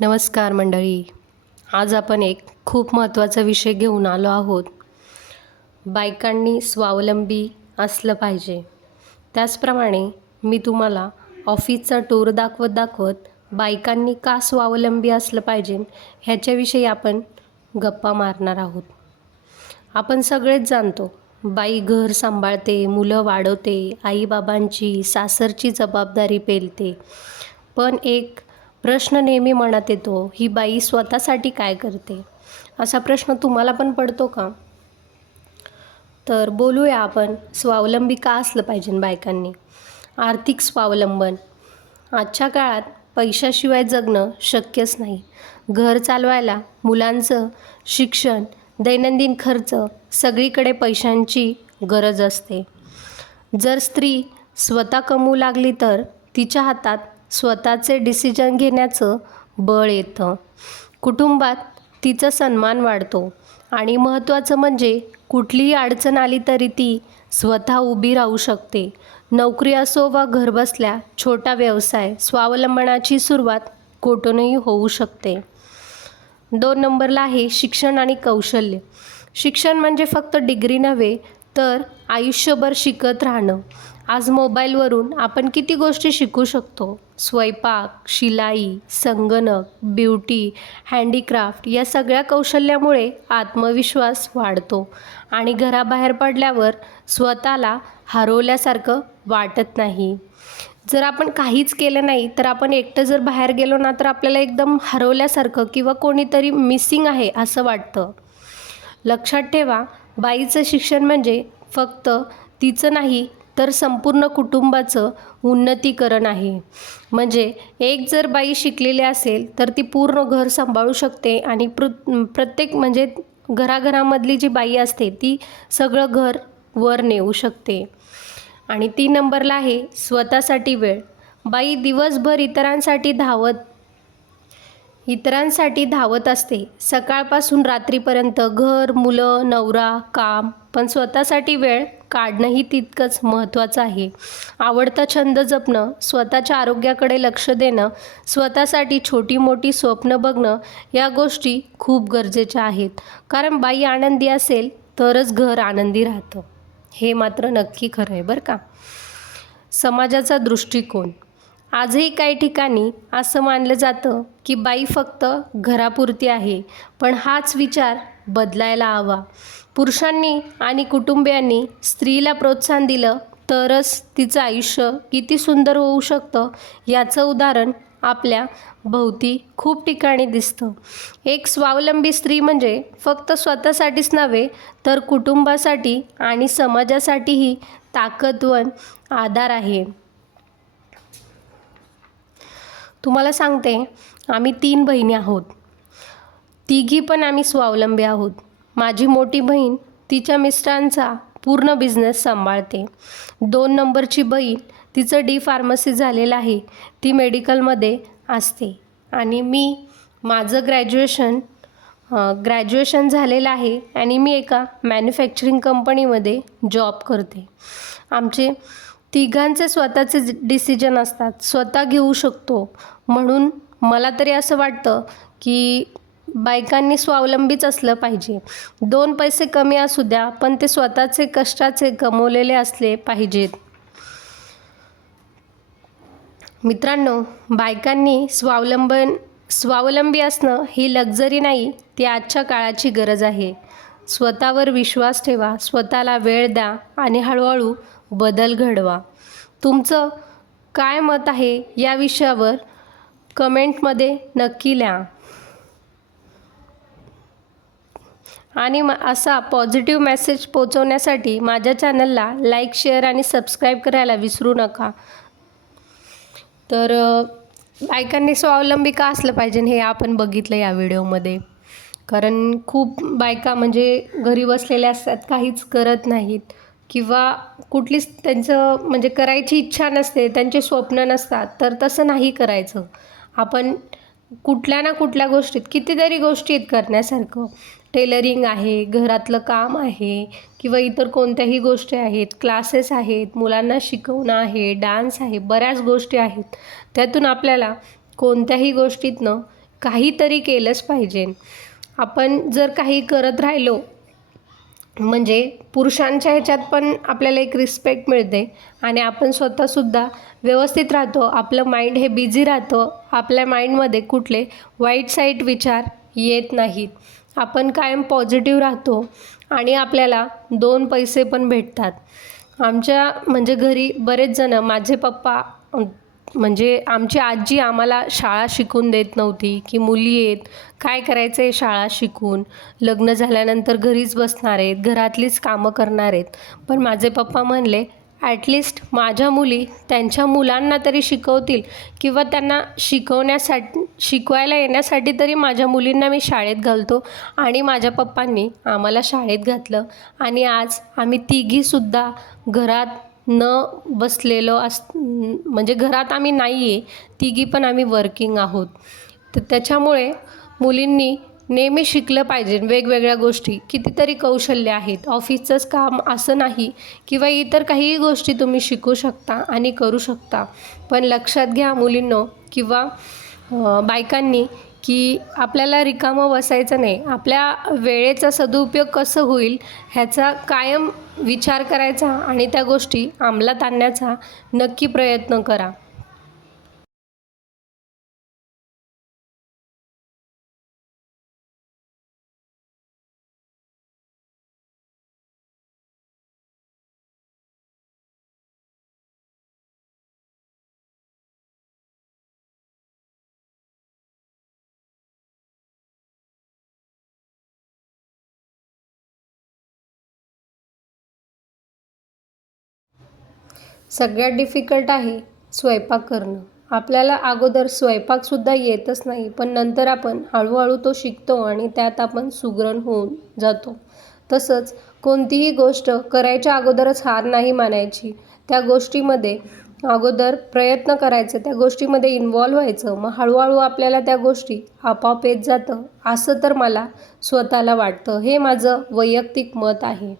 नमस्कार मंडळी. आज आपण एक खूप महत्त्वाचा विषय घेऊन आलो आहोत. बायकांनी स्वावलंबी असलं पाहिजे. त्याचप्रमाणे मी तुम्हाला ऑफिसचा टूर दाखवत दाखवत बायकांनी का स्वावलंबी असलं पाहिजे ह्याच्याविषयी आपण गप्पा मारणार आहोत. आपण सगळेच जाणतो बाई घर सांभाळते मुलं वाढवते आईबाबांची सासरची जबाबदारी पेलते. पण एक प्रश्न नेहमी मनात येतो ही बाई स्वतःसाठी काय करते? असा प्रश्न तुम्हाला पण पडतो का? तर बोलूया आपण स्वावलंबी का असलं पाहिजे बायकांनी? आर्थिक स्वावलंबन. आजच्या काळात पैशाशिवाय जगणं शक्यच नाही. घर चालवायला मुलांचं शिक्षण दैनंदिन खर्च सगळीकडे पैशांची गरज असते. जर स्त्री स्वतः कमवू लागली तर तिच्या हातात स्वतःचे डिसिजन घेण्याचं बळ येतं. कुटुंबात तिचा सन्मान वाढतो आणि महत्त्वाचं म्हणजे कुठलीही अडचण आली तरी ती स्वतः उभी राहू शकते. नोकरी असो वा घरबसल्या छोटा व्यवसाय स्वावलंबनाची सुरुवात कुठूनही होऊ शकते. दोन नंबरला आहे शिक्षण आणि कौशल्य. शिक्षण म्हणजे फक्त डिग्री नव्हे तर आयुष्यभर शिकत राहणं. आज मोबाईलवरून आपण किती गोष्टी शिकू शकतो? स्वयंपाक शिलाई संगणक ब्युटी हँडीक्राफ्ट या सगळ्या कौशल्यामुळे आत्मविश्वास वाढतो आणि घराबाहेर पडल्यावर स्वतःला हरवल्यासारखं वाटत नाही. जर आपण काहीच केलं नाही तर आपण एकटं जर बाहेर गेलो ना तर आपल्याला एकदम हरवल्यासारखं किंवा कोणीतरी मिसिंग आहे असं वाटतं. लक्षात ठेवा बाईचं शिक्षण म्हणजे फक्त तिचं नाही तर संपूर्ण कुटुंबाचं उन्नतीकरण आहे. म्हणजे एक जर बाई शिकलेली असेल तर ती पूर्ण घर सांभाळू शकते आणि प्र प्रत्येक म्हणजे घराघरामधली जी बाई असते ती सगळं घर वर नेऊ शकते. आणि तीन नंबरला आहे स्वतःसाठी वेळ. बाई दिवसभर इतरांसाठी धावत इतरांसाठी धावत असते. सकाळपासून रात्रीपर्यंत घर मुलं नवरा काम पण स्वतःसाठी वेळ काढणंही तितकंच महत्त्वाचं आहे. आवडता छंद जपणं स्वतःच्या आरोग्याकडे लक्ष देणं स्वतःसाठी छोटी मोठी स्वप्न बघणं या गोष्टी खूप गरजेच्या आहेत. कारण बाई आनंदी असेल तरच घर आनंदी राहतं. हे मात्र नक्की खरं आहे बरं का? समाजाचा दृष्टिकोन. आजही काही ठिकाणी असं मानलं जातं की बाई फक्त घरापुरती आहे पण हाच विचार बदलायला हवा. पुरुषांनी आणि कुटुंबियांनी स्त्रीला प्रोत्साहन दिलं तरच तिचं आयुष्य किती सुंदर होऊ शकतं याचं उदाहरण आपल्या भोवती खूप ठिकाणी दिसतं. एक स्वावलंबी स्त्री म्हणजे फक्त स्वतःसाठीच नव्हे तर कुटुंबासाठी आणि समाजासाठीही ताकदवन आधार आहे. तुम्हाला सांगते आम्ही तीन बहिणी आहोत. तिघी पण आम्ही स्वावलंबी आहोत. माझी मोठी बहीण तिच्या मिस्टरांचा पूर्ण बिझनेस सांभाळते. दोन नंबरची बहीण तिचं डी फार्मसी झालेलं आहे. ती मेडिकलमध्ये असते. आणि मी माझं ग्रॅज्युएशन ग्रॅज्युएशन झालेलं आहे आणि मी एका मॅन्युफॅक्चरिंग कंपनीमध्ये जॉब करते. आमचे तिघांचे स्वतःचे डिसिजन असतात. स्वतः घेऊ शकतो. म्हणून मला तरी असं वाटतं की बायकांनी स्वावलंबीच असलं पाहिजे. दोन पैसे कमी असू द्या पण ते स्वतःचे कष्टाचे कमवलेले असले पाहिजेत. मित्रांनो बायकांनी स्वावलंबन स्वावलंबी असणं ही लक्झरी नाही ती आजच्या काळाची गरज आहे. स्वतःवर विश्वास ठेवा स्वतःला वेळ द्या आणि हळूहळू बदल घडवा. तुमचं काय मत आहे या विषयावर कमेंटमध्ये नक्की लिहा. आणि म असा पॉझिटिव्ह मेसेज पोचवण्यासाठी माझ्या चॅनलला लाईक शेअर आणि सबस्क्राईब करायला विसरू नका. तर बायकांनी स्वावलंबी का असलं पाहिजे हे आपण बघितलं या व्हिडिओमध्ये कारण खूप बायका म्हणजे घरी बसलेल्या असतात काहीच करत नाहीत. किंवा कुठलीच त्यांचं म्हणजे करायची इच्छा नसते त्यांचे स्वप्न नसतात तर तसं नाही करायचं. आपण कुठल्या ना कुठल्या गोष्टीत कितीतरी गोष्टी आहेत करण्यासारखं. टेलरिंग आहे घरातलं काम आहे किंवा इतर कोणत्याही गोष्टी आहेत क्लासेस आहेत मुलांना शिकवणं आहे डान्स आहे बऱ्याच गोष्टी आहेत. त्यातून आपल्याला कोणत्याही गोष्टीतनं काहीतरी केलंच पाहिजे. आपण जर काही करत राहिलो म्हणजे पुरुषांच्या ह्याच्यात पण आपल्याला एक रिस्पेक्ट मिळते आणि आपण स्वतःसुद्धा व्यवस्थित राहतो आपलं माइंड हे बिझी राहतं आपल्या माइंडमध्ये कुठले वाईट साईट विचार येत नाहीत. आपण कायम पॉझिटिव्ह राहतो आणि आपल्याला दोन पैसे पण भेटतात. आमच्या म्हणजे घरी बरेच जण माझे पप्पा म्हणजे आमची आजी आम्हाला शाळा शिकून देत नव्हती की मुली आहेत काय करायचं आहे शाळा शिकून? लग्न झाल्यानंतर घरीच बसणार आहेत घरातलीच कामं करणार आहेत. पण माझे पप्पा म्हणले ॲटलिस्ट माझ्या मुली त्यांच्या मुलांना तरी शिकवतील किंवा त्यांना शिकवण्यासाठी शिकवायला येण्यासाठी तरी माझ्या मुलींना मी शाळेत घालतो आणि माझ्या पप्पांनी आम्हाला शाळेत घातलं. आणि आज आम्ही तिघीसुद्धा घरात न बसलेलो अस म्हणजे घरात आम्ही नाही आहे तिघी पण आम्ही वर्किंग आहोत. तर त्याच्यामुळे मुलींनी नेहमी शिकलं पाहिजे वेगवेगळ्या गोष्टी. कितीतरी कौशल्य आहेत. ऑफिसचंच काम असं नाही किंवा इतर काहीही गोष्टी तुम्ही शिकू शकता आणि करू शकता. पण लक्षात घ्या मुलींनो किंवा बायकांनी की आपल्याला रिकामं बसायचं नाही. आपल्या वेळेचा सदुपयोग कसं होईल ह्याचा कायम विचार करायचा आणि त्या गोष्टी अंमलात आणण्याचा नक्की प्रयत्न करा. सगळ्यात डिफिकल्ट आहे स्वयंपाक करणं. आपल्याला अगोदर स्वयंपाकसुद्धा येतच नाही पण नंतर आपण हळूहळू तो शिकतो आणि त्यात आपण सुगरण होऊन जातो. तसंच कोणतीही गोष्ट करायच्या अगोदरच हार नाही मानायची. त्या गोष्टीमध्ये अगोदर प्रयत्न करायचं त्या गोष्टीमध्ये इन्वॉल्व्ह व्हायचं. मग हळूहळू आपल्याला त्या गोष्टी आपोआप येत जातं असं तर मला स्वतःला वाटतं. हे माझं वैयक्तिक मत आहे.